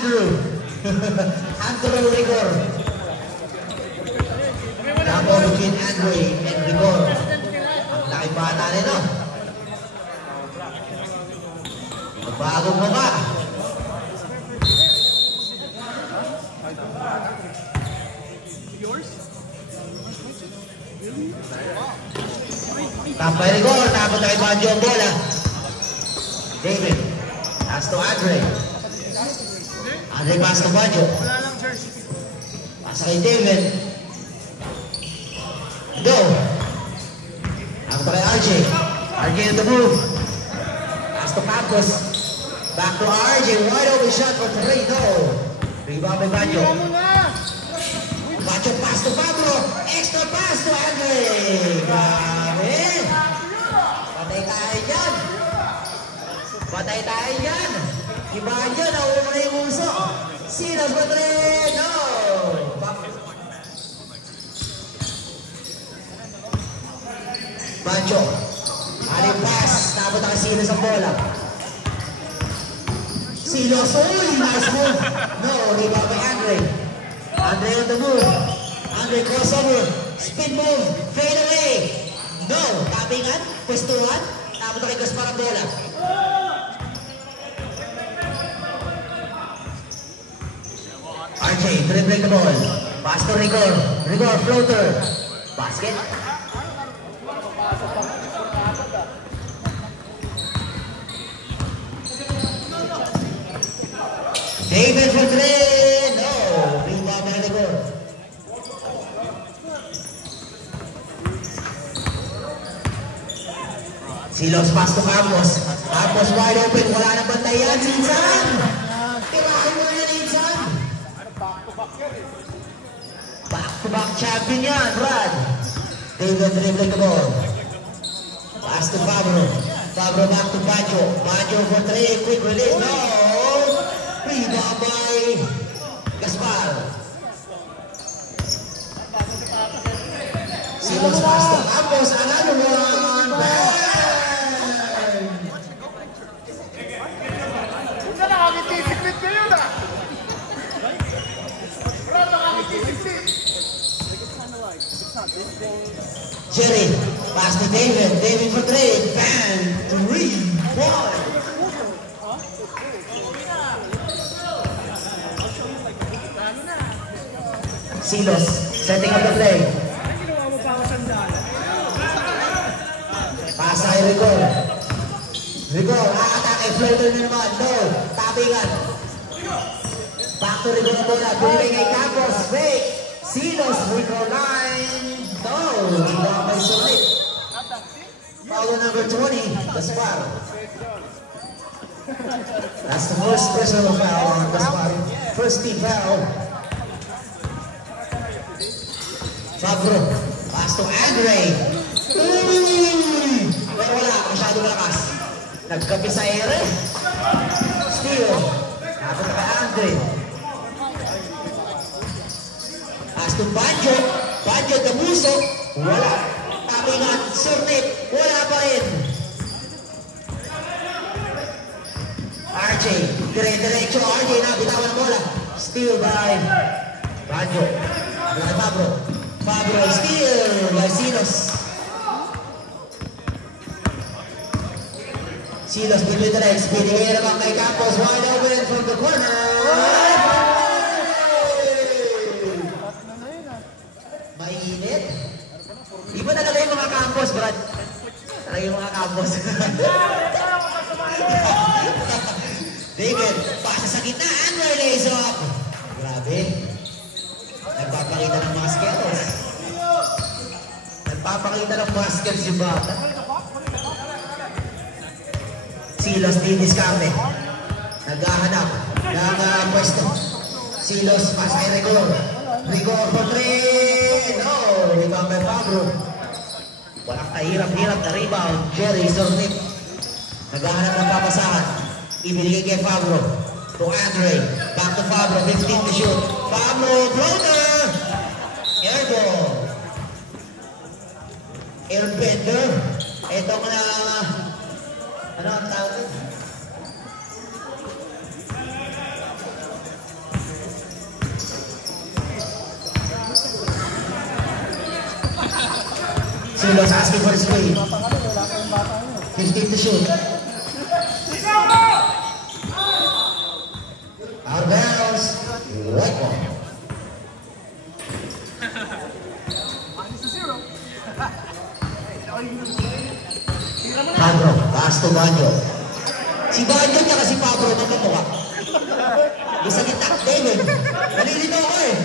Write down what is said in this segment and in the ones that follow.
Andrew. Andrew Rigor. Double between Andrew and Rigor. Ang laking bata nito. Magbagong mukha. Tapay Rigor, tapos na kay Banjo ang bola. David, pass to Andre. Andre pass to Banjo. Pass kay David. Go. Ako pa kay RJ. RJ on the move. Pass to Campos. Back to RJ. Wide open shot for 3. No. Rebound by Banjo. Banjo pass to Pablo. Extra pass to Andre. Grabe. Patay tayo dyan. Patay tayo dyan. Iba dyan. Nauna yung uso. Silas for 3. No. Banjo. Aling pass. Tapos ang Silas ang bola. Silas. Uy, nice move. No, rebound by Andre. Andre on the move. Andre crossover. Spin move. Fade away. No. Tapingan. Pwestuhan. Tapos ang Gaspar ang bola. RJ, dribbling the ball. Pass to Rigor. Rigor, floater. Basket. David for 3. No. Rebound by Rigor. Silos pass to Campos. Campos wide open. Wala na bantayan. Sinsan. Tirahin mo yan, Sinsan. Back-to-back champion yan, Brad. David dribbling the ball. Pass to Fabro. Fabro back to Banjo. Banjo for 3. Quick release. No. Rebound by Gaspar. Silos pass to Campos. Another one. Bang! Jerry, pass to David. David for 3. Bang! 3-1. Silos, setting up the play. Pass kay Rigor. Rigor, atake, floater na naman. No, tapingan. Back to Rigor na bola. Buling kay Campos. Fake. Silos, Rigor line. No, rebound by Solid. Foul number 20, Gaspar. That's the first personal foul on Gaspar. First team foul. Fabro, pass to Andre. Pero wala, masyadong malakas. Nagkapi sa ere. Steal. Tapos na kay Andre. Pass to Banjo. Banjo, Tabuso. Wala. Tapingan, Surnit. Wala pa rin. RJ. Dire-diretso. RJ na, bitawan bola. Steal by Banjo. Wala na Fabro. Fabro, steal by Silos. Silos between the legs. Pinigay naman kay Campos. Wide open from the corner. Mainit. Di ba talaga yung mga Campos, Brad? Talaga yung mga Campos. David, pasa sa gitna. Andre lays up. Grabe. Nagpapakita ng mga skills. Nagpapakita ng mga skills yung bata. Silos Dinis Kame. Naghahanap ng pwesto. Silos, pass kay Rigor. Rigor for 3. No, rebound by Pablo. Walang kahirap-hirap na rebound. Jerry Sornit. Naghahanap ng papasahan. Ibinigay kay Pablo. To Andre. Back to Pablo. 15 to shoot. Pablo, floater. Airball. Airbender. Ito na ano ang tawag ito? Silos asking for the screen. 15 to shoot. Out of bounds. White ball. Pablo, pass to Banjo. Si Banjo tsaka si Pablo magkamukha. Isa kita, David. Nalilito ako eh.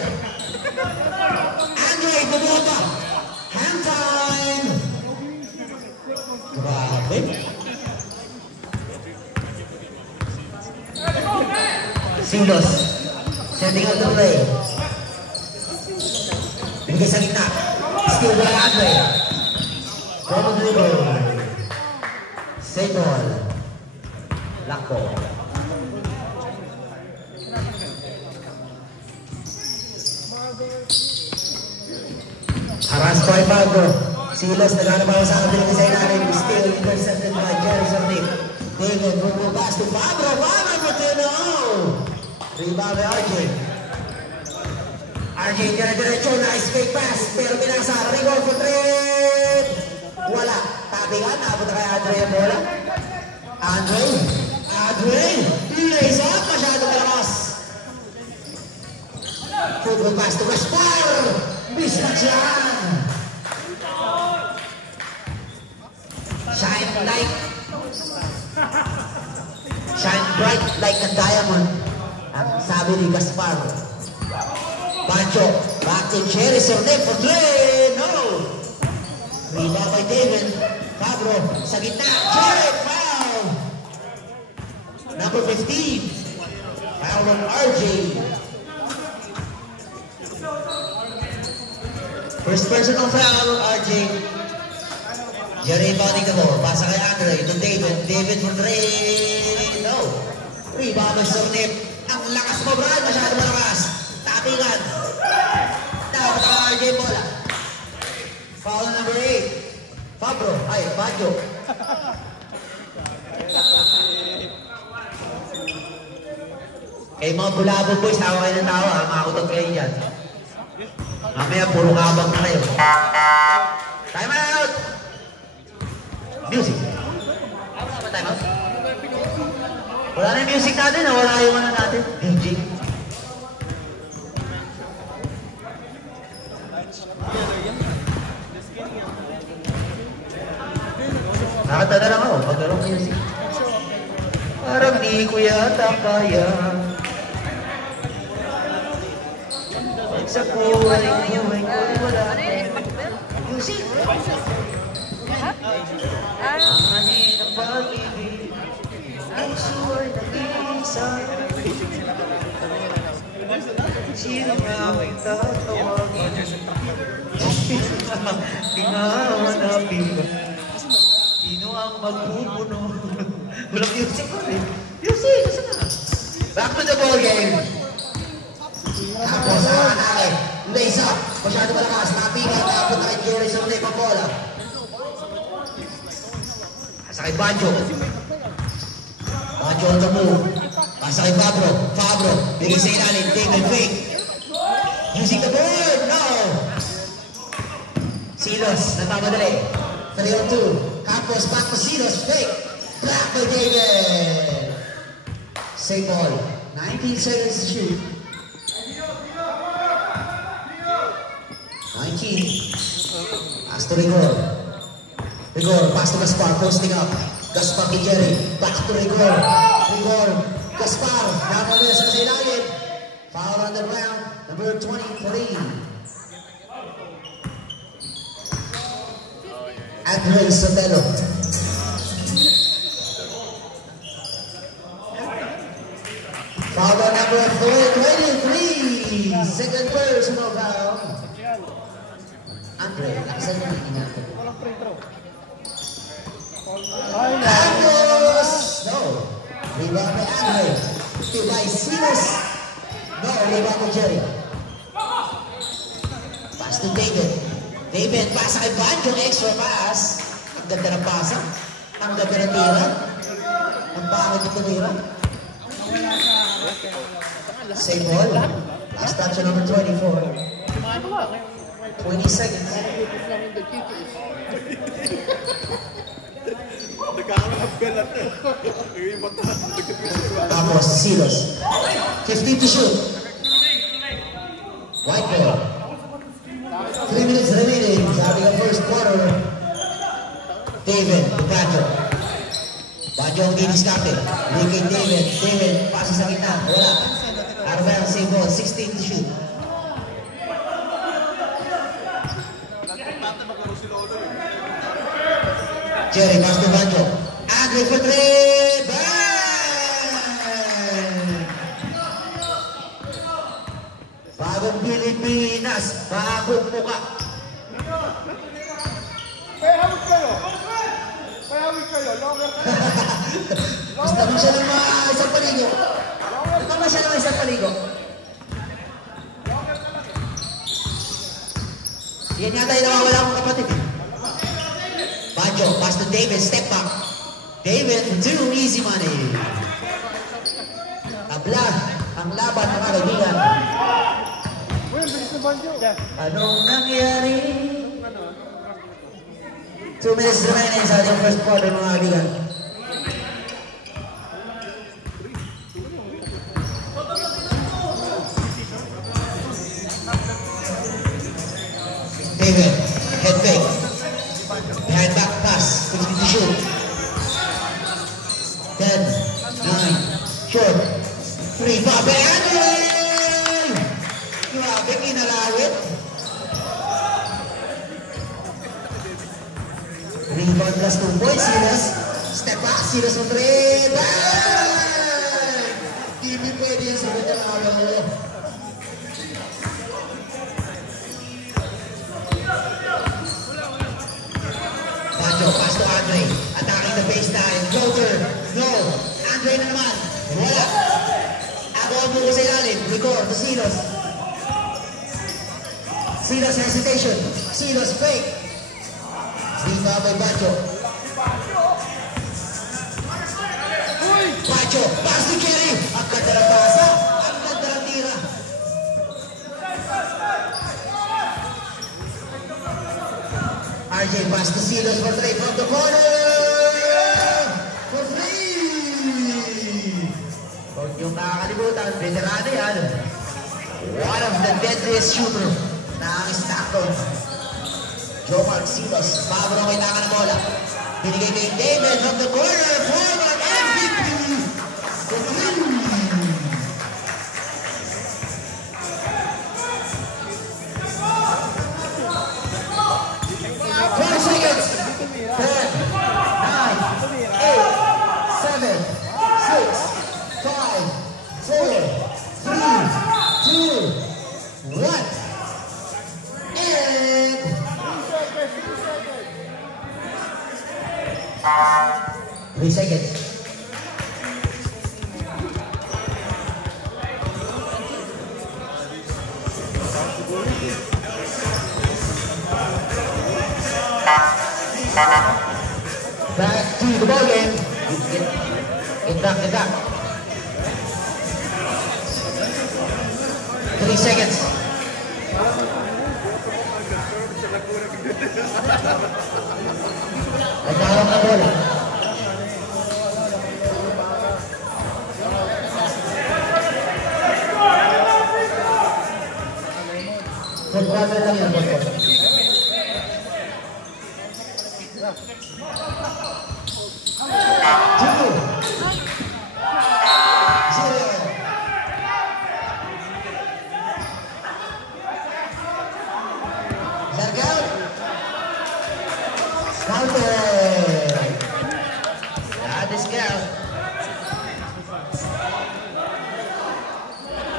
Andre, bumuha. Hand time. Grabe. Silos. Setting out the play. Bigay sa gitna. Still by Andre. Double dribble. Save ball. Lakpo. Haras by Pablo. Silos nagkanabaw sa kabiling sa ilalim. Still intercepted by Jerry Sarnip. David will pass to Pablo. Pablo for 2-0. Rebound by RJ. RJ dire-diretso. Nice fake pass. Pero binasa. Rigo for 3. Wala. Tabi nga. Naabot na kay Andre yung bola. Andre. Lays up. Masyadong malakas. Football pass to Gaspar. Mismatch yan. Shine bright like a diamond. Ang sabi ni Gaspar. Pancho, back to Jerry Sarnip for 3. No! Rebound by David. Pablo, sa gitna. Jerry, foul! Number 15. Foul on RJ. First personal foul, RJ. Jerry rebounding the ball. Pasa kay Andre. To David. David for 3. No! Rebound by Sarnip. Ang lakas mo, Brad. Masyado malakas. Tapingan. Dapat ang RJ bola. Foul number 8. Fabro. Ay, Baggio. Eh, mga bulabog boys, tawa kayo ng tawa. Makakutog kayo yan. Mamaya, puro kabang na kayo. Time out! Music. Time out? Wala na yung music natin, wala yung ano natin. DJ. Nakatala lang ako, pagkaroon ng music. Parang di ko yata kaya. Sa buhay ko, wala. Music. Ang anin ang pag-ibig. Puso ay nag-iisa. Sino nga may tatawagin? Pinahanapin ba? Sino ang magpupuno? Walang music ko rin. Music! Saan na? Back to the ball game. Tapos ang natin. Lays up. Masyado malakas. Napingan. Tapos na kay Jerry sa mga ipang bola. Pasa kay Banjo. Banjo on the move. Pasa kay Fabro. Fabro. Bigay sa ilalim. David fake. Using the board. No! Silos. Nagmamadali. 3-2. Tapos back to Silos. Fake. Black by David. Same ball. 19 seconds to shoot. 19. Pass to Rigor. Rigor, pass to Gaspar, posting up. Gaspar to Jerry. Back to Rigor. Rigor. Gaspar. Down on this as a United. Foul on the ground. Number 23. Andre Sotelo. Foul on number 23. Second personal foul. Andre, saan mo natin? Carlos! No. Rebound by Andre. Still by Silos. No, rebound by Jerry. Pass to David. David, pasa kay Banjo. Extra pass. Ang ganda ng pasa. Ang ganda ng tira. Ang bakit ito tira. Same ball. Last touch number 24. 20 seconds. Tapos, Silos. 15 to shoot. White ball. 3 minutes remaining. Sabi ng first quarter. David, Baggio. Baggio ang diniskarte. Ricky David. David, pasa sa gitna. Wala. Arbel, same ball. 16 to shoot. Jerry, pass to Baggio. Andre for 3. Bang! Bagong Pilipinas. Bagong muka. Pahawig kayo. Pahawig kayo. Longer kayo. Basta mo siya ng mga isang paligo. Basta mo siya ng isang paligo. Yan yata yung nawawala akong kapatid. Baggio, pass to David, step back. David, 2 easy money. Tabla ang laban ng kaibigan. Anong nangyari? 2 minutes remaining sa ating first quarter mga kaibigan. David, head fake. Behind back pass, 50 to shoot. 10, 9, short. 3, Bobby Andrew! Grabe, kinalawit. Rebound plus 2 points, Silas. Step back, Silas for 3. Bang! Hindi pwede yung sagot ng mga lolo. Baggio, pass to Andre. Attacking the baseline. Floater. No. Andre na naman. Wala. Ako ang buko sa ilalim. Record to Silas. Silas hesitation. Silas fake. Dito by Baggio. Baggio, pass to Kerry. Ang ganda ng pasa. Ang ganda ng tira. RJ pass to Silas for 3 from the corner. For 3. Huwag niyong nakakalimutan. Veterano yan. One of the deadliest shooter na ang Stockton. Jomar Silas, bago na kailangan ng bola. Binigay kay David from the corner. Forward MVP. For 4 seconds. 10, 9, 8, 7, 6, 5, 4, 3, 2, 1. And 3 seconds. Back to the ball game. Get back. 3 seconds. Nagkakaroon na bola. Full quarter lang yan, full quarter.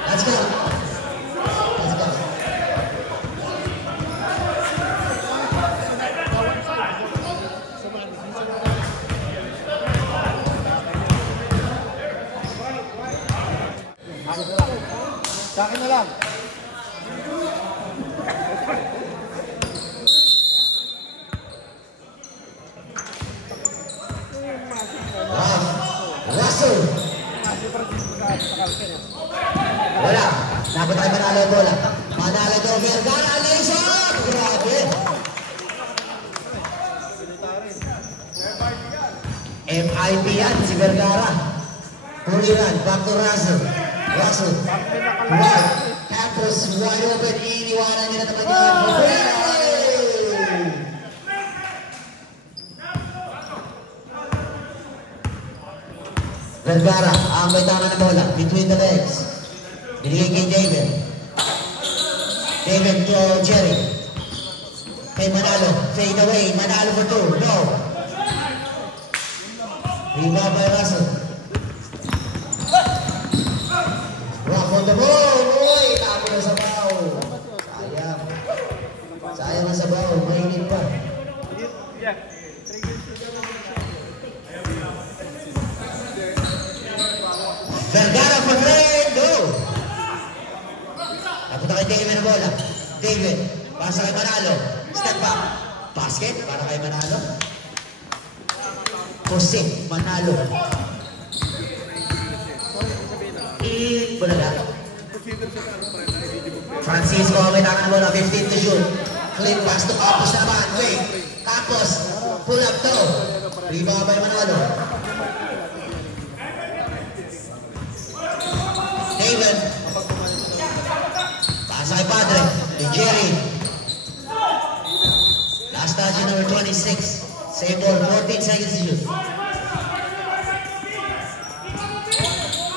Let's go. Sa akin na lang. Russell. Wala. Dapat tayo manalo yung bola. Manalo ito. Vergara, Alison! MIP yan, si Vergara. Puliran, back to Russell. Russell. Right. Campos, wide open. Iniwanan nila naman yan. Vergara, ang may tama na bola. Between the legs. Binigay kay David. David to Jerry. Kay Manalo. Fade away. Manalo for two. No. Rebound by Russell. Rock on the ball. Uy, tapo na sa baw. Sayang. Sayang na sa baw. Mainit pa. Vergara for three. No. Napunta kay David na bola. David. Pasa kay Manalo. Step back. Basket para kay Manalo. Jose Manalo. Bulaga. Francisco may tangan bola. 15 to shoot. Clean pass to Campos naman. Wait. Campos. Pull up to. Rebound by Manalo. David. Pasa kay Padre. Kay Jerry. Last touch number 26. Save ball, 14 seconds to shoot.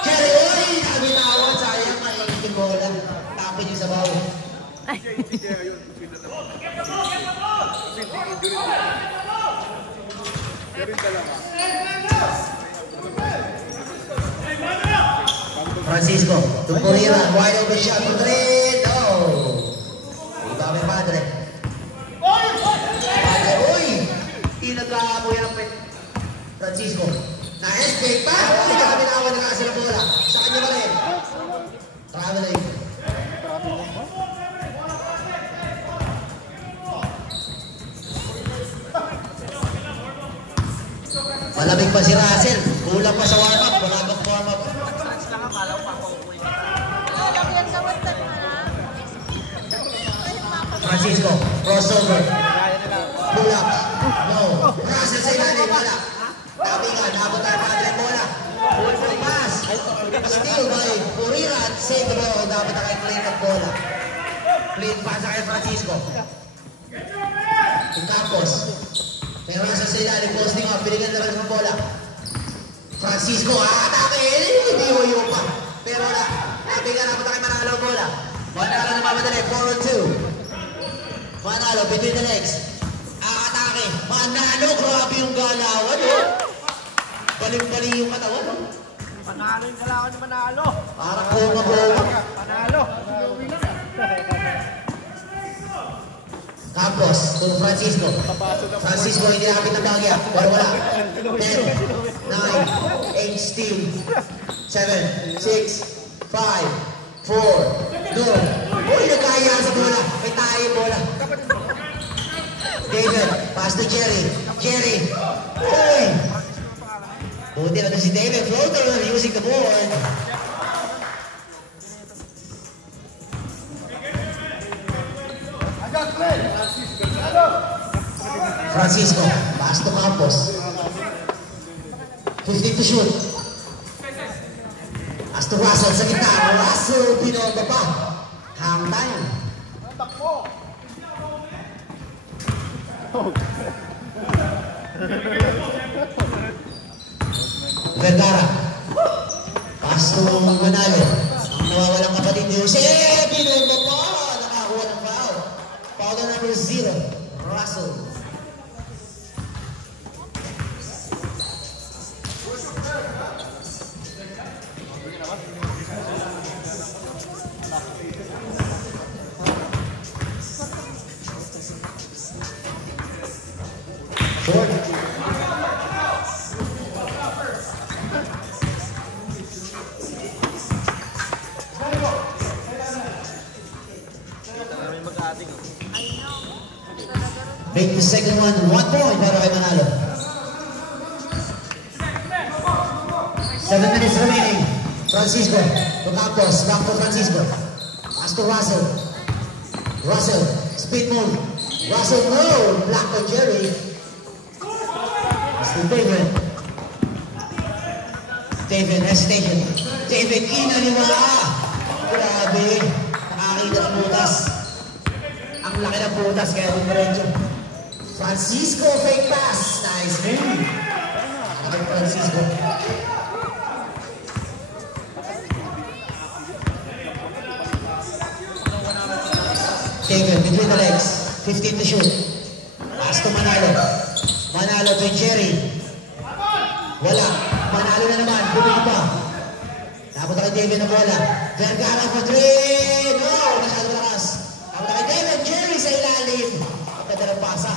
Jerry, uy! Nabitawan, sayang, mainit yung bola. Tapin yung sabaw. Francisco, Tumpurira, wide open shot for three. Oh! Iba may Padre. Padre, uy! Nagkakaboy ang Francisco. Na-escape pa! Hindi ka binawan na kasi ng bola. Sa kanya ba rin? Traveling. Malamig pa si Russell. Kulang pa sa warm-up. Wala bang warm-up. Francisco, crossover. Pull up. No. Russell sa ilalim. Wala. Tabingan. Nabot tayo Padre bola. Full pass. Steal by Purira. Save the ball. Dapat na kay clean at bola. Clean pass kay Francisco. Campos. Kay Russell sa ilalim. Posting off. Binigyan na rin ng bola. Francisco. Atake. Hindi huyo pa. Pero wala. Tabingan. Nabot na kay Manalo bola. Manalo na mamadali. 4-2. Manalo between the legs. Atake. Manalo, grabe yung galawan, oh. Baling-baling yung katawan, oh. Panalo yung galawan ni Manalo. Parang bunga-bunga. Panalo. Campos, to Francisco. Francisco, hindi nakapit ng bagya. Wala. 10, 9, 8, steal. 7, 6, 5, 4, 2. Uy, nagkaya sa bola. May tayo bola. David, pass to Jerry. Jerry. Uy! Buti na si David. Floater using the board. Francisco, pass to Campos. 15 to shoot. Pass to Russell sa gitna. Russell, pinomba pa. Hang time. Vergara. Pass to Manalo. Ang nawawalang kapatid ni Jose. Pinomba pa. Nakakuha ng foul. Foul na number 0. Russell. Make the second one 1 point para kay Manalo. 7 minutes remaining. Francisco to Campos. Back to Francisco. Pass to Russell. Russell. Speed move. Russell, no! Black to Jerry. Pass to David. David, hesitation. David, kinaniwala. Grabe. Nakakita ng butas. Ang laki ng butas kaya dumiretso. Francisco, fake pass. Nice move. Nakakita Francisco. David, between the legs. 15 to shoot. Pass to Manalo. Manalo to Jerry. Wala. Manalo na naman. Bumili pa. Tapos na kay David na bola. Vergara for 3. No! Masyado lakas. Tapos na kay David. Jerry sa ilalim. Kapag ng pasa.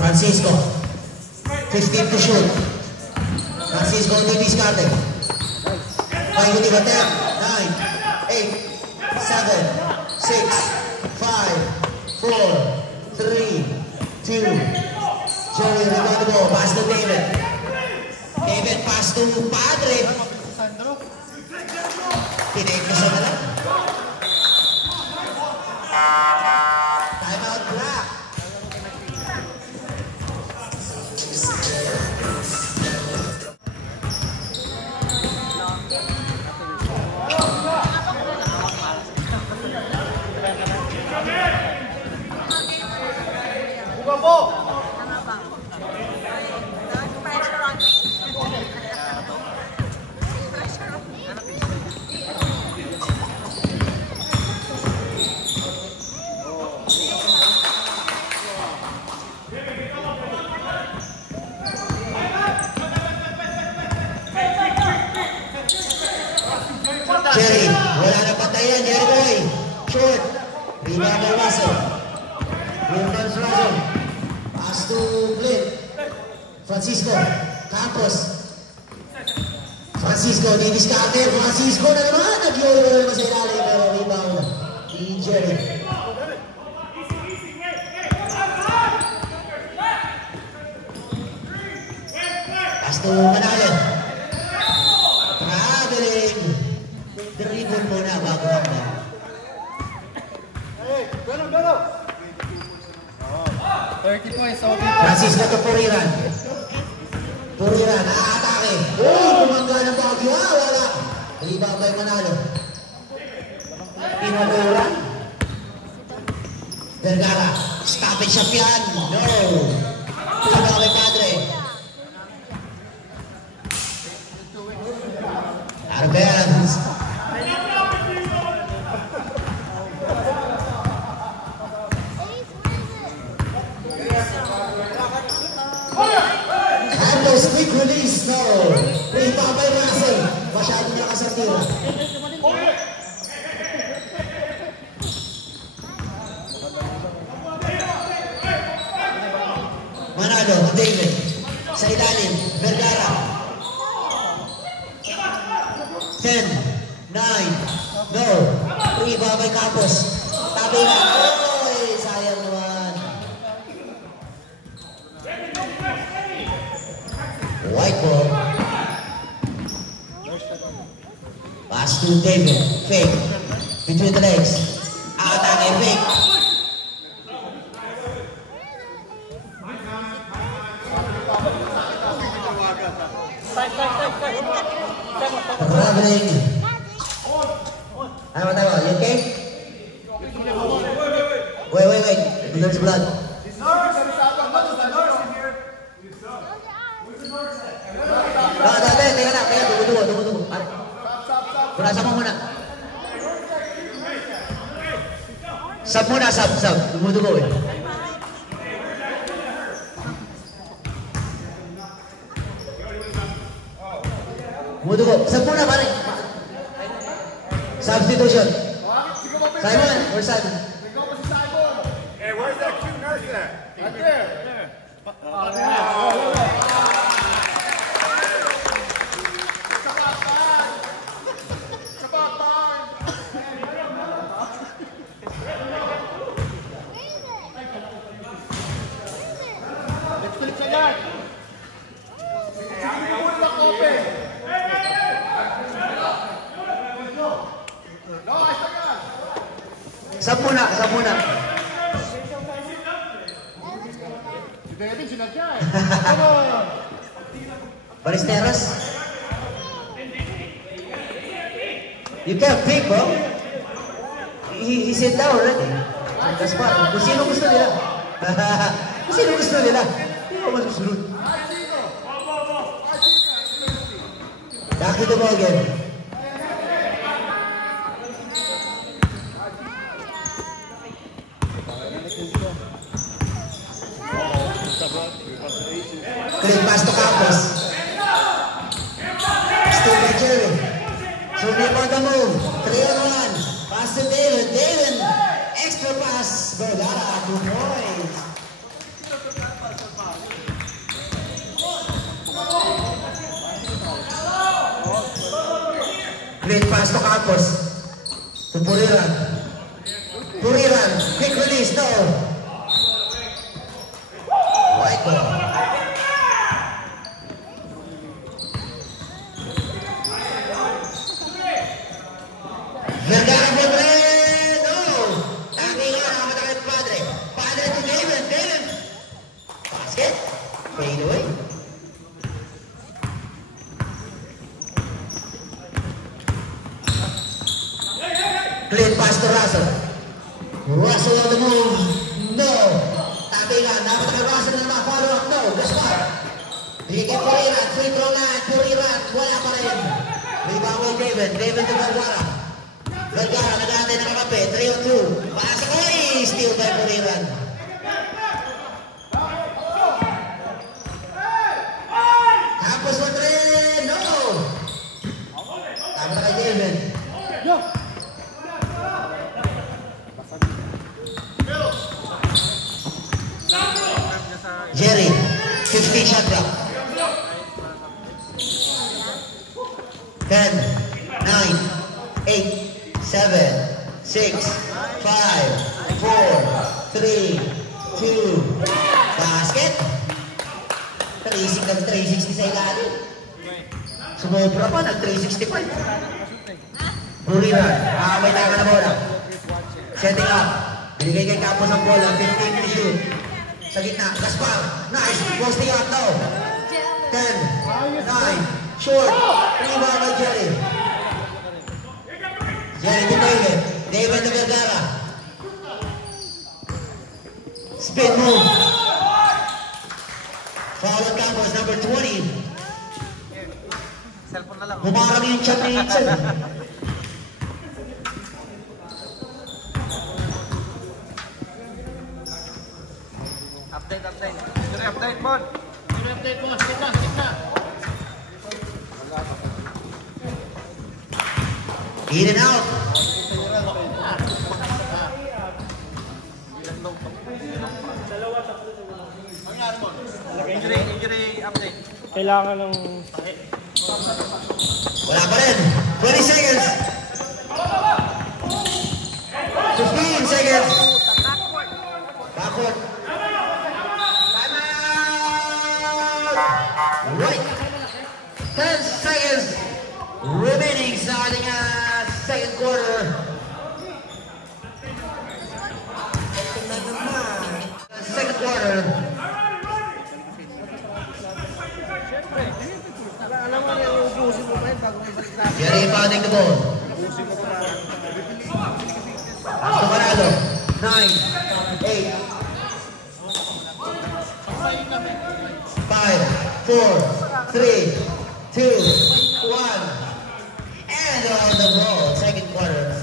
Francisco. 15 to shoot. Francisco to discard. 5 to 10, 9, 8, 7, 6, 5, 4, 3, 2. Jerry, rebound the ball. Pass to David. David, pass to Padre. Tinake na siya na lang. Time out, Black. Jerry, wala na patayan. Jerry boy. Short. Rebound by Russell. Wilkins Russell. Pass to Flint. Francisco. Campos. Francisco, didiskarte. Francisco na naman. Nag-yolo na naman sa ilalim. Pero rebound ni Jerry. Pass to Manalo. Traveling. Dribble muna bago hanggang. Hey, go! 30 points, Francisco to Puriran. Puriran, nakakatake. Bumangga ng Baguio. Wala. Rebound by Manalo. Pinamuran. Vergara. Stoppage siya piyan. No. Rebound by Padre. Arbeans. Quick release, no. Rebound by Russell. Masyadong malakas ang tira. Manalo, David. Sa ilalim, Vergara. 10, 9, no. Rebound by Campos. Tabi na. Oy, sayang naman. White ball. Pass to David. Fake. Between the legs. Atake. Fake. Traveling. Ano tayo? You okay? Wait. There's blood. Teka na, tumutubo. Punasan mo muna. Sub muna, sub. Tumutubo eh. Tumutubo. Sub muna, pare. Substitution. Simon, where's Simon? Hey, where's that cute nurse at? Right there. Sub muna. Devin, sinadya eh. Come on! Ballesteros? You can't pick, bro. He said down already. Gaspar, kung sino gusto nila. Kung sino gusto nila. Hindi ko masusunod. Back to the ball again. Clean pass to Campos. Still by Jerry. Sumip on the move. 3-on-1. Pass to David. David. Extra pass. Vergara. 2 points. Clean pass to Campos. To Puriran. Puriran. Quick release. No. White ball. Vergara for three. No. Tangin na nakamatake ng Padre. Padre to David. David. Basket. Fade away. Clean pass to Russell. Russell on the move. No. Tabingan. Nakamatake Russell na naman. Follow up. No. Gaspar. Bigay Puriran. Free throw line. Puriran. Wala pa rin. Rebound with David. David to Vergara. Vergara, nag-aantay na kakape, 3-on-2. Pass, oy! Steal by Puriran. Tapos mo 3, no! Tama na kay David. Jerry, 15 shot clock. 10, 9, 8, 7, 6, 5, 4, 3, 2, basket. 360 sa ilalim. Sumobra pa, nag-365. Puriran, may taka na bola. Setting up. Binigay kay Campos ang bola, 15 to shoot. Sa gitna, Gaspar, nice, posting up now. 10, 9, short, rebound by Jerry. Jerry to David. David to Vergara. Spin move. Foul on Campos, number 20. Humarang yung chat ni Itzel. Update, Bon. Skip na. In and out. Injury update. Kailangan ng... Wala pa rin. 20 seconds. 15 seconds. Backward. Right. 10 seconds remaining sa ating second quarter. Second quarter. Jerry batting the ball. Tumaralo. 9, 8, 5, 4, 3, 2, 1. And on the ball. Second quarter.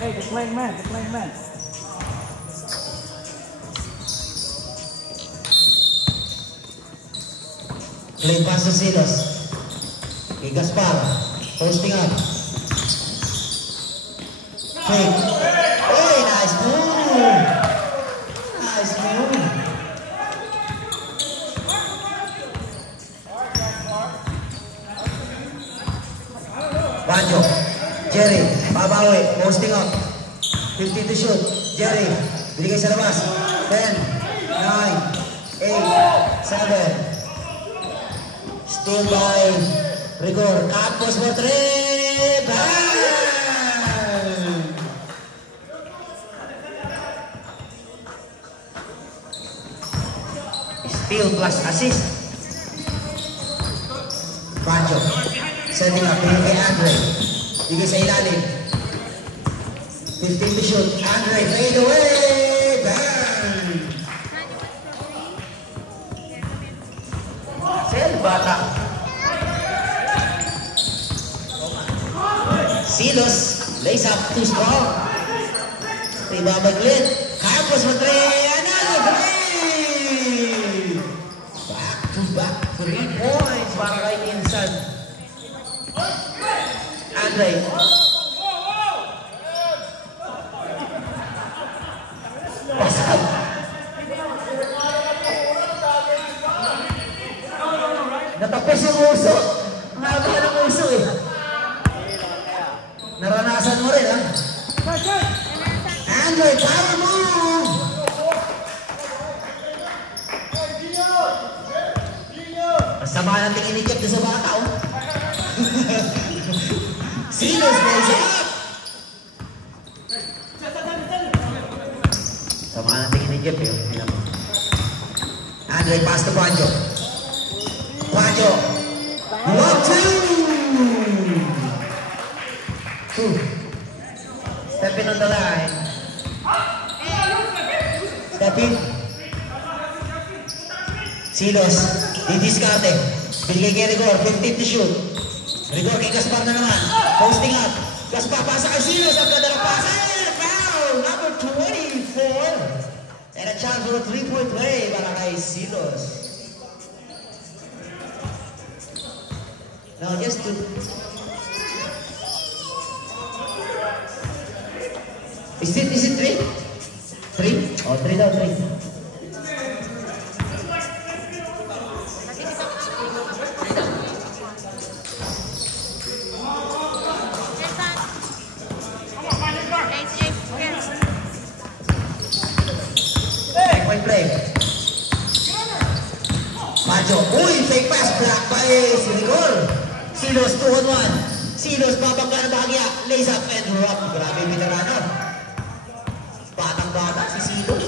Hey, the playing man. Play pass to Silos. Kay Gaspar. Posting up. Fake. Oh, nice move. Nice move. Banjo. Jerry. Babawi. Posting up. 15 to shoot. Jerry. Binigay sa labas. 10, 9, 8, 7. Still by Rigor, Campos for 3. Bang! Steal plus assist. Pancho. Setting up. Bigay kay Andre. Bigay sa ilalim. 15 to shoot. Andre, fade away. Bang! Sel, bata. Silos. Lays up. Too strong. Ribabaglit. Campos for 3. Another 3. Back 3 points para kay Insan. Andre. Pasal. Natapos yung uso. Ang haba ng uso eh. Naranasan mo rin ha? Andre, power move! Sama natin ini-check sa bata, oh. Silos, nice up! Sama natin ini-check, eh. Andre, pass to Pancho. Pancho. Walk 2! Step in on the line. Step in. Silos. Didiskarte. Binigay kay Rigor. 15 to shoot. Rigor kay Gaspar na naman. Posting up. Gaspar pasa kay Silos. Ang ganda ng pasa. Foul! Number 24. And a chance for a 3-point play para kay Silos. Now just to... Is it 3? 3? Oh, 3 daw, 3. Point play. Pancho. Uy, fake pass. Block by si Rigor. Silos 2-on-1. Silos babangga na bahagya. Lays up and drop. Grabe yung veterano. Batang-bata si Silos.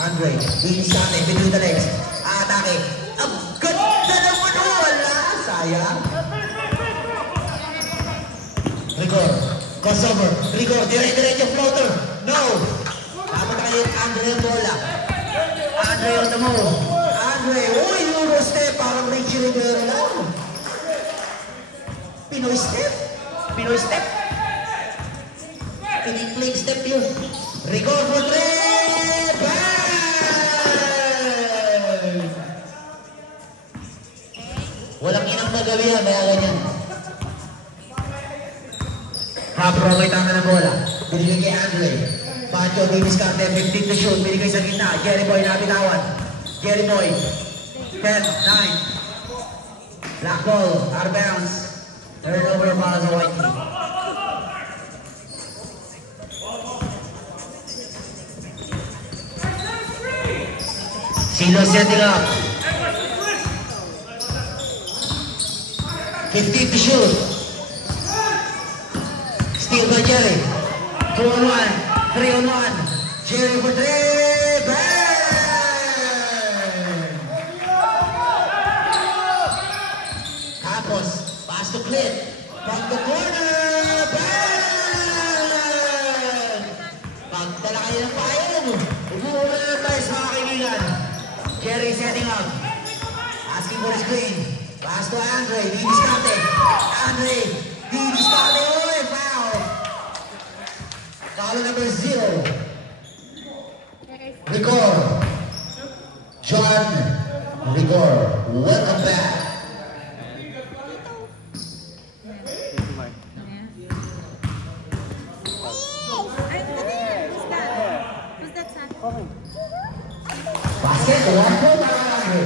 Andre. Bilis siya. Between the legs. Atake. Ang ganda naman. Wala. Sayang. Rigor. Crossover. Rigor. Dire-diretso floater. No. Dapat kayo Andre yung bola. Andre on the move. Andre. Uy, Euro step. Parang Richie Rivera lang. Pinoy step. Pinoy step. Pinipling step yun. Rigor for 3. Bang! Walang inang nagawihan. Kaya ganyan. Hapro may tama ng bola. Binigay kay Andre. Pancho, Didiskarte, 15 to shoot. Binigay sa gitna. Jerry Boy nabitawan. Jerry Boy. 10, 9. Black ball. Out of bounds. Turnover para sa White team. Silos setting up. 15 to shoot. Steal by Jerry. 2-on-1. 3-on-1. Jerry for 3. Bang! Campos. Pass to Clint. From the corner. Bang! Pagdala kayo ng payong. Umuuna na tayo sa mga kaibigan. Jerry setting up. Asking for a screen. Pass to Andre. Didiskarte. Andre. Didiskarte. Oy, foul. Foul number 0. Rigor. John Rigor. Welcome back. Basket, one point para Andre.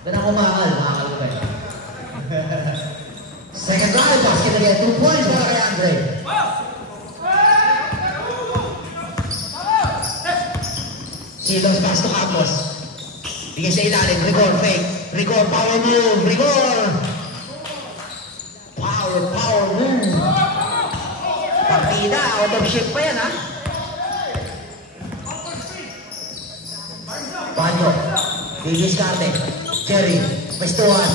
Ganang umakal, makakal pa eh. Second drive, basket again, 2 points para kay Andre. Silos pass to Campos. Bigay sa ilalim. Rigor, fake. Rigor, power move. Rigor! Power move. Partida, out of shape pa yan, ha? Panyo. Bigis karte. Cherry. Pwestuhan.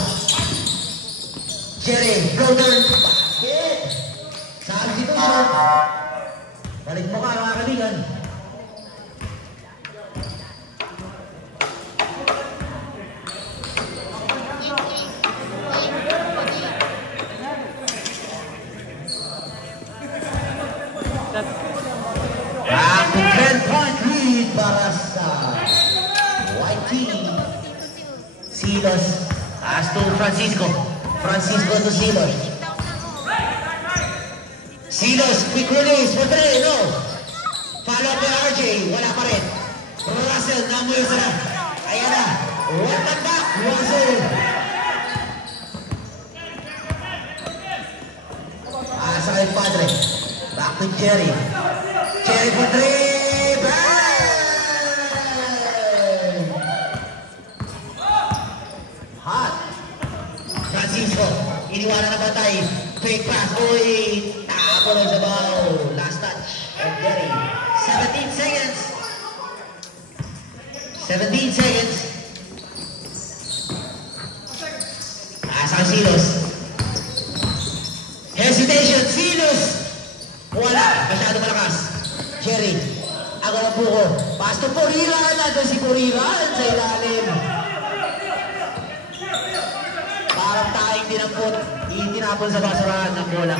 Cherry. Floater. Basket. Substitution. Balik mo ka, mga kaibigan. Back to 10-point lead para sa white team. Silos. Pass to Francisco. Francisco to Silos. Silos, quick release for 3, no. Follow up by RJ, wala pa rin. Russell, namuyo sila. Ayan na. Welcome back, Russell. Sa kay Padre. Back to Cherry. Cherry for 3. Bang! Hot. Francisco. Iniwanan na batay. Fake pass. Uy. Tapo lang sa ball. Last touch. And Jerry. 17 seconds. 17 seconds. Sa Silos. Hesitation. Silos. Wala. Masyado malakas. Cherry. Ako na po ko. Pass to Puriran. Nandun si Puriran sa ilalim. Parang tayong dinampot. Itinapon sa basurahan ng bola.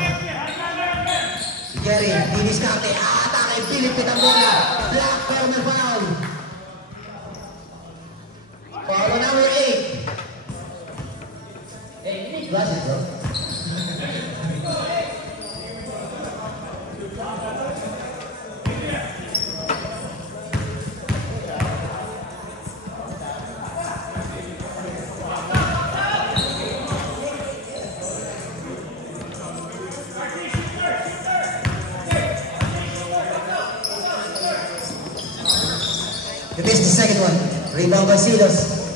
Si Cherry. Diniskarte. Atake. Pilipit ang bola. Black corner foul. Foul on number 8. Hey, you need glasses, bro. You missed the second one. Rebound by Silos.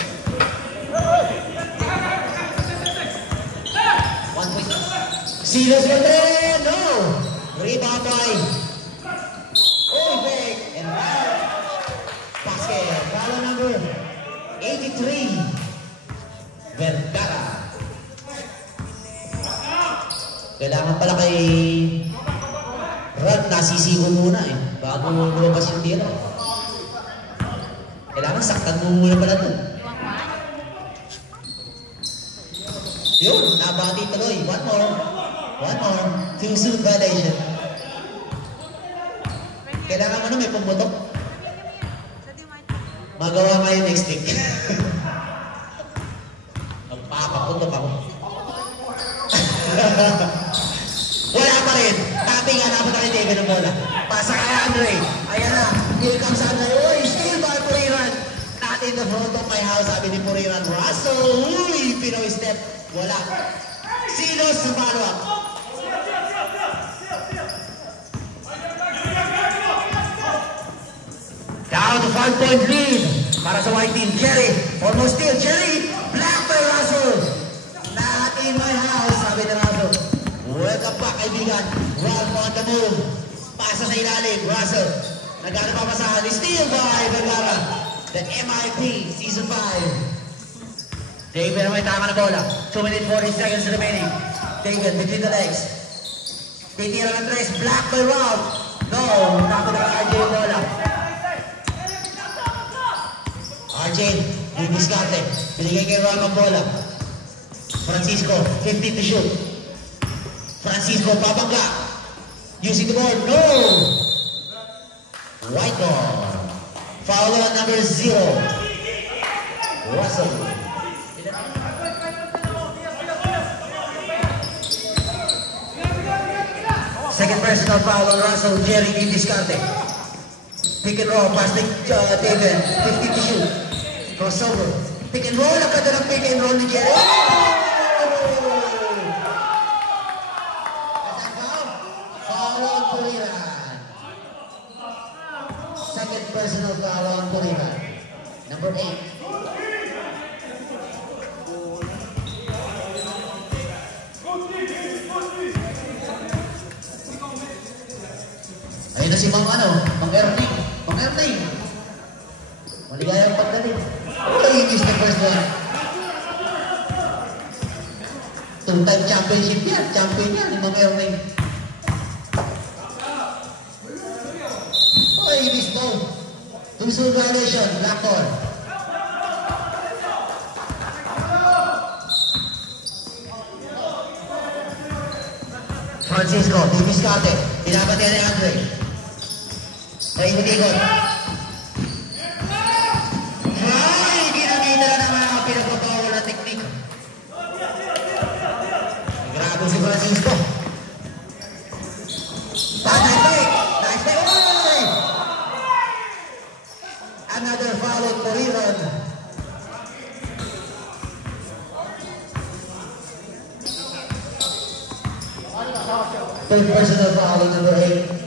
1 point. Silos for 3. No. Rebound by. Oh, big. And basket. Foul number 83. Vergara. Kailangan pala kay Rod nasisigo muna eh. Bago lumabas yung tira. Kailangan saktan mo muna pala doon. Yun, nabati tuloy. One more. Too soon violation. Kailangan mo na may pumutok. Magawa kayo next week. Magpapaputok ako. Wala pa rin. Tapping nga naman na kay David ng bola. Pasa kay Andre. Ayan na. Here comes Andre. Uy, still by Puriran. Not in the front of my house. Sabi ni Puriran. Russell. Uy, Pinoy step. Wala. Silos sa follow-up. Down to 5-point lead. Para sa white team. Cherry. Almost still. Cherry. Black by Russell. Not in my house. Sabi ni Russell. Welcome back, kaibigan. Ralph on the move. Pasa sa ilalim. Russell. Nagkano pa masahan. Steal by Vergara. The MIP Season 5. David na may tama na bola. 2 minutes 40 seconds remaining. David between the legs. Pitira ng tres. Black by Ralph. No. Nako na RJ yung bola. RJ. Didiskarte. Binigay kay Ralph ang bola. Francisco. 50 to shoot. Francisco, babangga. Using the board. No! White ball. Foul on number 0. Russell. Second personal foul on Russell. Jerry Didiskarte. Pick and roll. Pass to David. 50 to shoot. Crossover. Pick and roll. Ang ganda ng pick and roll ni Jerry. Second personal foul on Bolivar. Number 8. Ayun na si Mang Erning. Mang Erning. Maligayang pagdating. He missed the first one. Two-time championship yan. Champion yan ni Mang Erning. Oh, he missed both. Two-zone violation. Black ball. Francisco, Dimiscate. Tinabati ni Andre. Ay, humigot. Ay, ginamita na ng mga pinagpapawal na teknik. Grabe si Francisco. Nice take. Oy! Another foul on Bolivar. Third personal foul on number 8.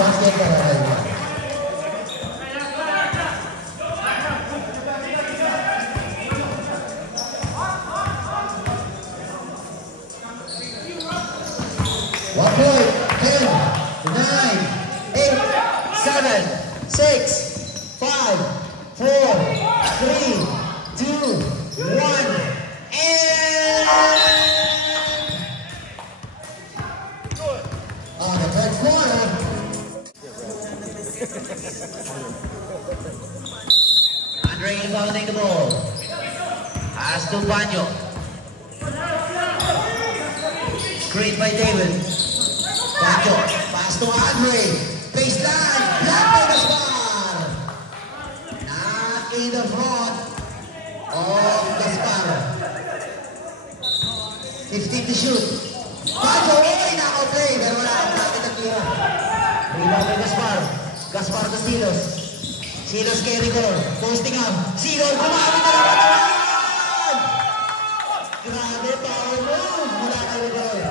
Basket para Alba. One point, 10, 9, 8, 7, 6, 5, 4, 3, 2, 1, and on the third quarter. Andre inbounding the ball. Pass to Banyo. Screen by David. Banyo. Pass to Andre. Baseline. Block by Gaspar. Not in the front of Gaspar. 15 to shoot. Banyo. Uy, naka-play. Pero wala akong bakit ang tira. Rebound by Gaspar. Gaspar to Silos. Silos kay Rigor. Posting up. Silos, gumamit na naman! Grabe, power move mula kay Rigor.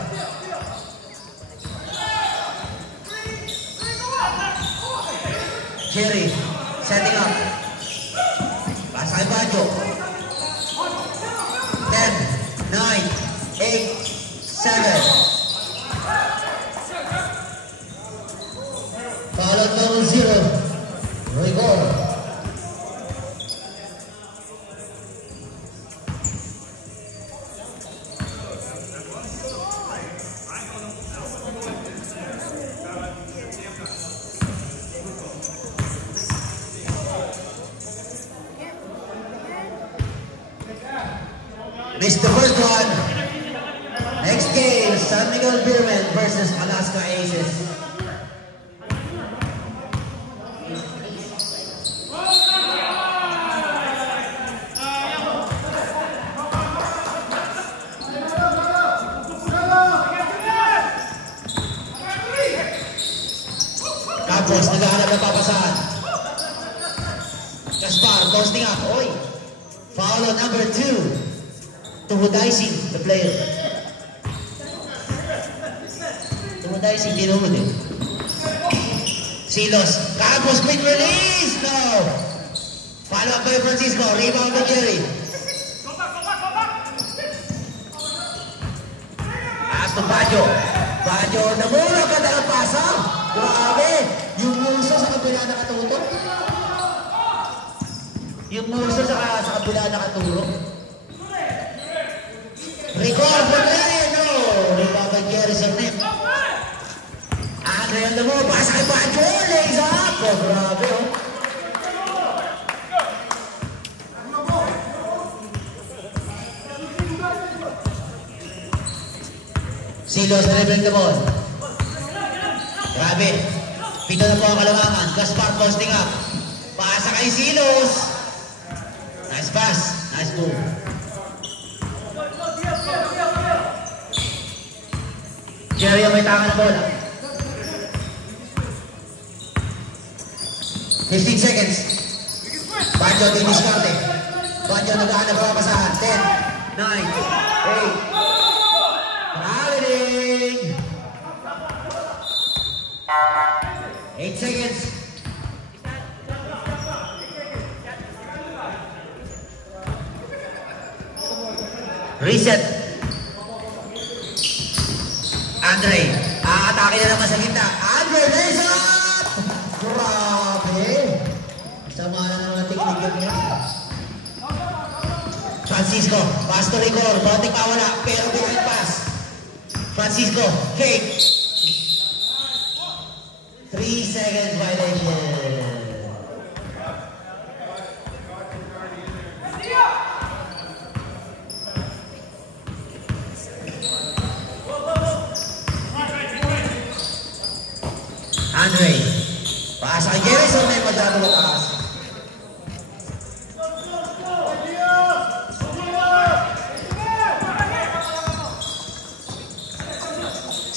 Jerry, setting up. Pasa kay Bajo. 10, 9, 8, 7. Foul on double 0. Rigor. Missed the first one. Next game, San Miguel Beermen versus Alaska Aces. Campos, naghahanap ng papasahan. Gaspar, posting up. Oy! Foul on number 2. Tumudaising, the player. Tumudaising, tinuhod eh. Silos. Campos, quick release! No! Follow up by Francisco. Rebound by Jerry. Pass to Bajo. Bajo, namura ka na ng pasa. Grabe! Yung muso sa kabila nakatutok. Yung muso sa kabila nakaturo. Rigor for Larry, no! Rebound by Jerry sa net. Andre on the move. Pasa kay Bajo. Lays up. Oh, grabe oh. Silos delivering the ball. Grabe. Pito na po ang kalangangan. Gaspar posting up. Pasa kay Silos. Nice pass. Nice move. Jerry ang may tangan ng bola. 15 seconds. Banjo, Dimiscarte. Banjo naghahanap ang pasahan. 10, 9, 8. Traveling. 8 seconds. Reset. Andre, aatake na naman sa gitna. Andre, lays up! Grabe. Sama na naman technique niya. Francisco, pass to record. Konting pawala, pero behind pass. Francisco, cake. 3 seconds violation. Andre, paasa kay Jerison na yung madrato na taas.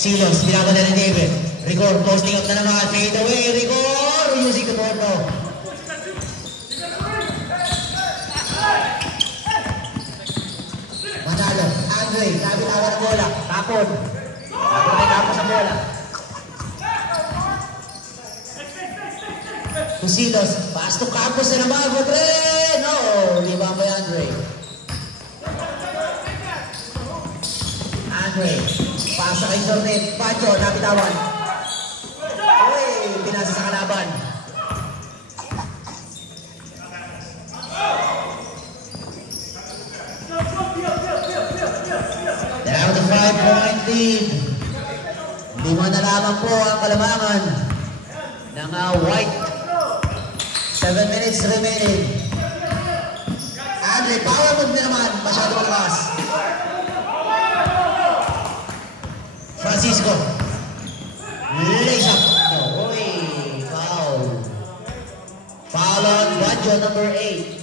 Silos, binaban na ni David. Rigor, posting up na naman. Fade away, Rigor! Using the board now. Manalo, Andre, nabitawan ng bola. Tapon. Tapon sa bola. Silos, pass to Campos na naman. Godre! No, di ba ba Andre? Andre, pasa kay Zornet. Pacho, nabitawan. Uy, pinasa sa kalaban. They have the 5-point lead. 5 na lamang po ang kalamangan ng White. 7 minutes remaining. Andre, power move na naman. Masyado malakas. Francisco. Lays up. Uy, foul. Foul on Baggio, number 8.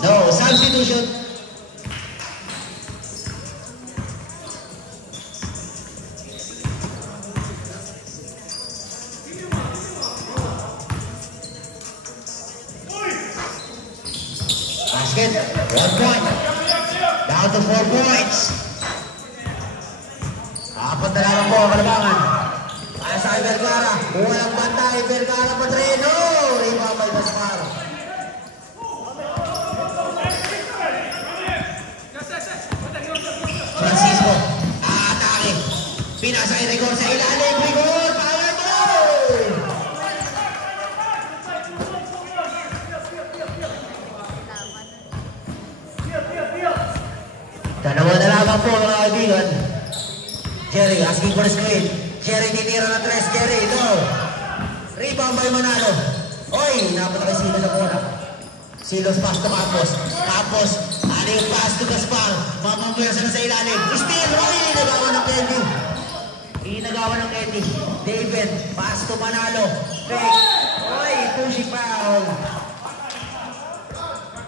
No, substitution. Basket, 1 point. Down to 4 points. 4 na lang po ang kalabangan. Pasa kay Vergara. Walang bantay. Vergara Padrino. Rebound by Gaspar. Francisco, atake. Pinasa kay Rigor sa ilalim. Rigor, power move! Dalawa na lamang po mga kaibigan. Jerry asking for a screen. Jerry tinira na 3. Jerry, no. Rebound by Manalo. Oy, napatay Silos sa bola. Silos pass to Campos. Campos, aling pass to Gaspar. Mamamwersa na sa ilalim. Steal, oy, inagawa ng Kenny. Inagawa ng Kenny. David, pass to Manalo. Fake. Oy, pushing foul.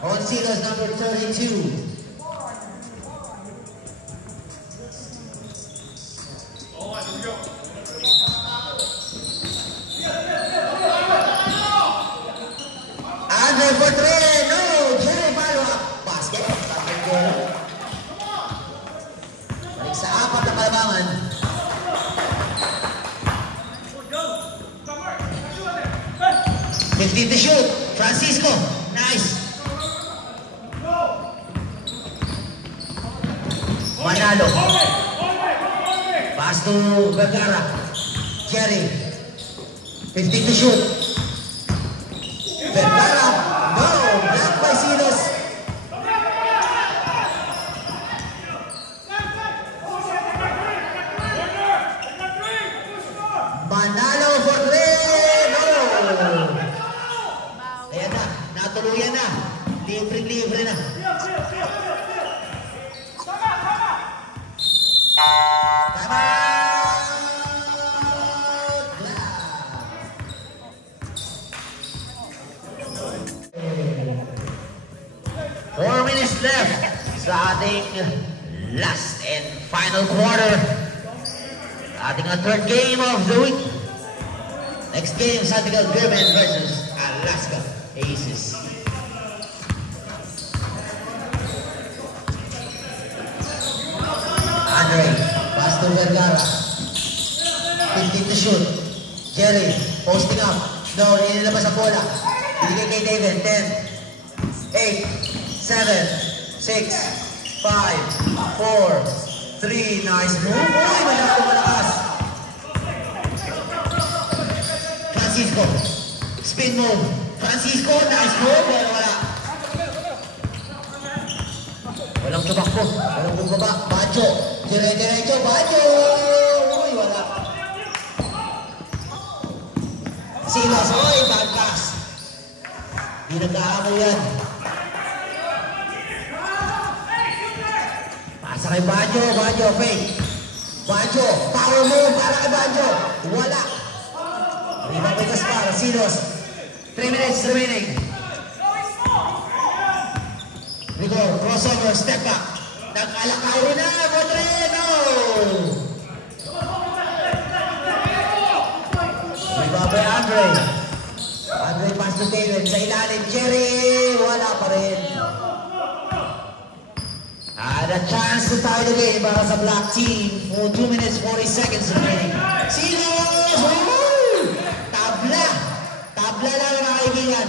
On Silos, number 32. Andre for 3. No, Jerry follow up. Basket. Balik sa 4 na kalabangan. $15 to shoot. Francisco. Nice. Manalo. Pass to Vergara. Jerry. 15 to shoot. Vergara. No. Block by Silos. Manalo for 3. No. Ayan na. Natuluyan na. Libre na. Tama! ating last and final quarter. Ating third game of the week. Next game, Santiago German versus Alaska Aces. Andre, pass to Vergara. 15 to shoot. Jerry, posting up. No, inilabas ang bola. Binigay kay David. 10, 8, 7, 6, 5, 4, 3. Nice move. Uy, malakas. Francisco. Spin move. Francisco, nice move. Pero wala. Walang tumakbo. Walang bumaba. Bacho. Dire-diretso. Bacho. Uy, wala. Silas. Uy, bad pass. Di nag-aamo yan. Pasa kay Bacho. Bacho, fake. Bacho. Power move para kay Bacho. Wala. Rebound by Gaspar. Silas. 3 minutes remaining. Rigor, crossover, step back. Nag-alakaw rin na, Modreno! Rebound by Andre. Andre pass to David. Sa ilalim, Jerry. Wala pa rin. And a chance to tie the game para sa black team for 2 minutes 40 seconds remaining. Silos! Woo! Tabla! Tabla lang mga kaibigan.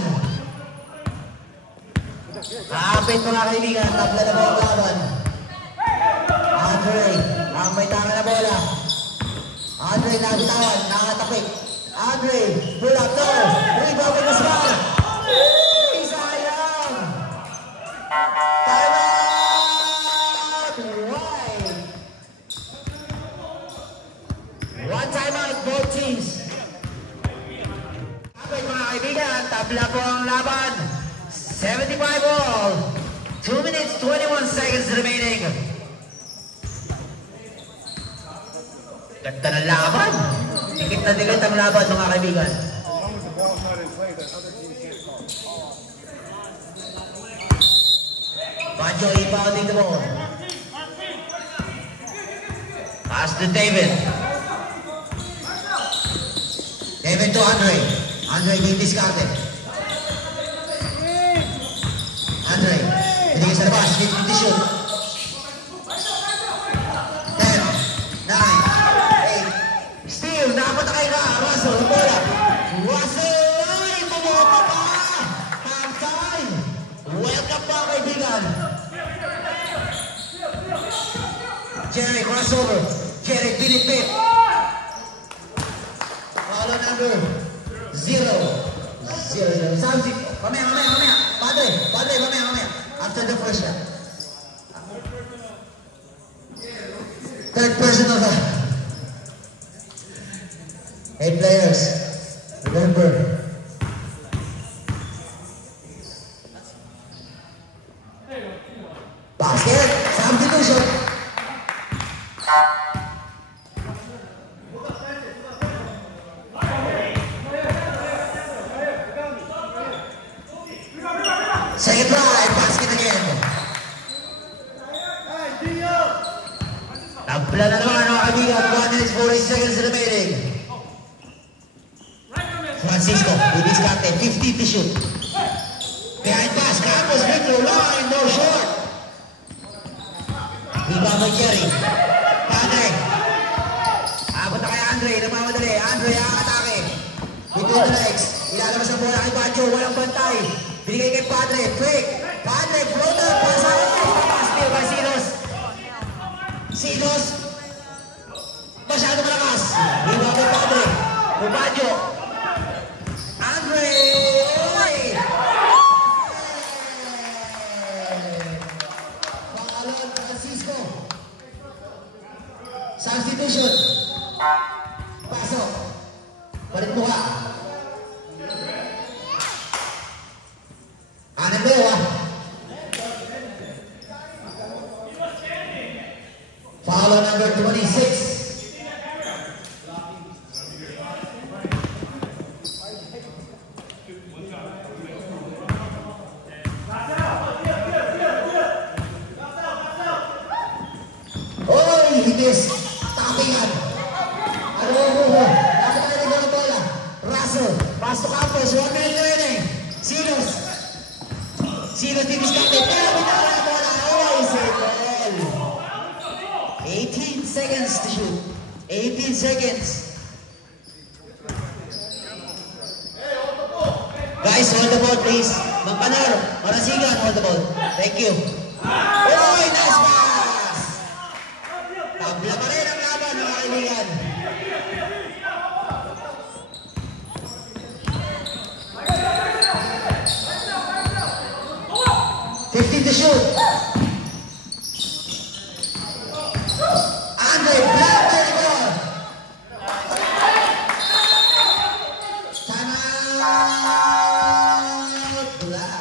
Kapit mga kaibigan, tabla na ba ang laban? Andre, ang may tanga na bola. Andre, nabitawan, nakatapik. Andre, pull up, no! Rebound with the spot! Sayang! Time out! Right! One time out, both teams. Kapit mga kaibigan, tabla po ang laban. 75 all. 2 minutes, 21 seconds remaining. Ganda ng laban. Dikit na dikit ang laban mga kaibigan. Bacho inbounding the ball. Pass to David. David to Andre. Andre being discarded. Andre, binigay sa labas, 50 to shoot. 10, 9, 8, steal, napatakay ka, Russell, ang bola. Russell, ay, bumapa pa! Half time! Welcome pa, kaibigan. Jerry, crossover. Jerry, pinipit. Follow number 0. Samsi, mamaya. Padre, mamaya. After the first shot. Third person of the 8 players. Remember. Basket, substitution. Second drive, basket again. Tabla na naman ang kaibigan, 1 minutes 40 seconds remaining. Francisco, with his captain, 50 to shoot. Behind pass, Campos, Victor, line, no short. Rebound by Jerry. Padre. Abot na kay Andre, namamadali. Andre, ang atake. Between the legs. Ilalabas ang bola kay Bacho, walang bantay. Binigay kay Padre, fake. Padre, floater, pasa. Steal by Silos. Silos. Masyado malakas. Rebound kay Padre. Bacho. Andre. Oy! Pangalon, Francisco. Substitution. Pasok. Balik mo ka. Anandeo. Foul number 26. Pastor Campos, 1 minute remaining. Silos. Silos diniskarte. Pero binala mo na. Oh, is a goal. 18 seconds to shoot. 18 seconds. Guys, hold the ball please. Magpanor, Marasigan, hold the ball. Thank you. Oh, nice pass! Tabla pa rin ang laban, mga kaibigan. To shoot. Andre Black by the goal. Time out. Black.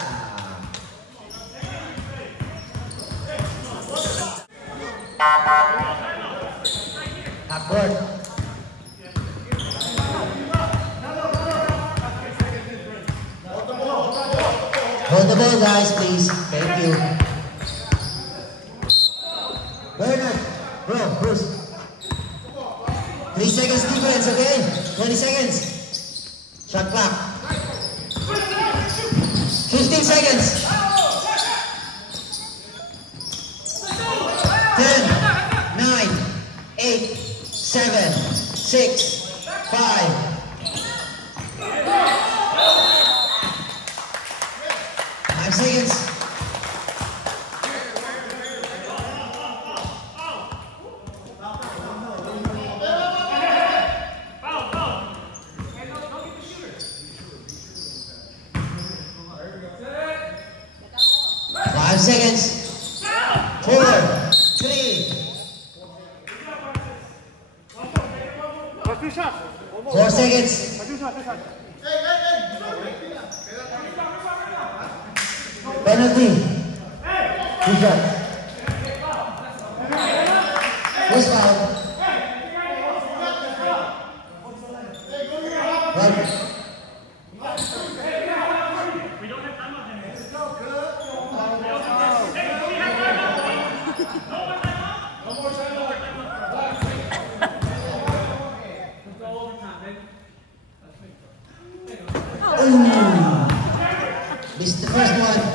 Upward. Hold the ball, guys, please. Thank you. Bernard, bro, Bruce. 3 seconds difference, okay? 20 seconds. Shot clock. 15 seconds. 10, 9, 8, 7, 6, 5. 5 seconds. Seconds. 4, 3. 4 seconds. Penalty. 2 shots. Who's foul? This is the first one.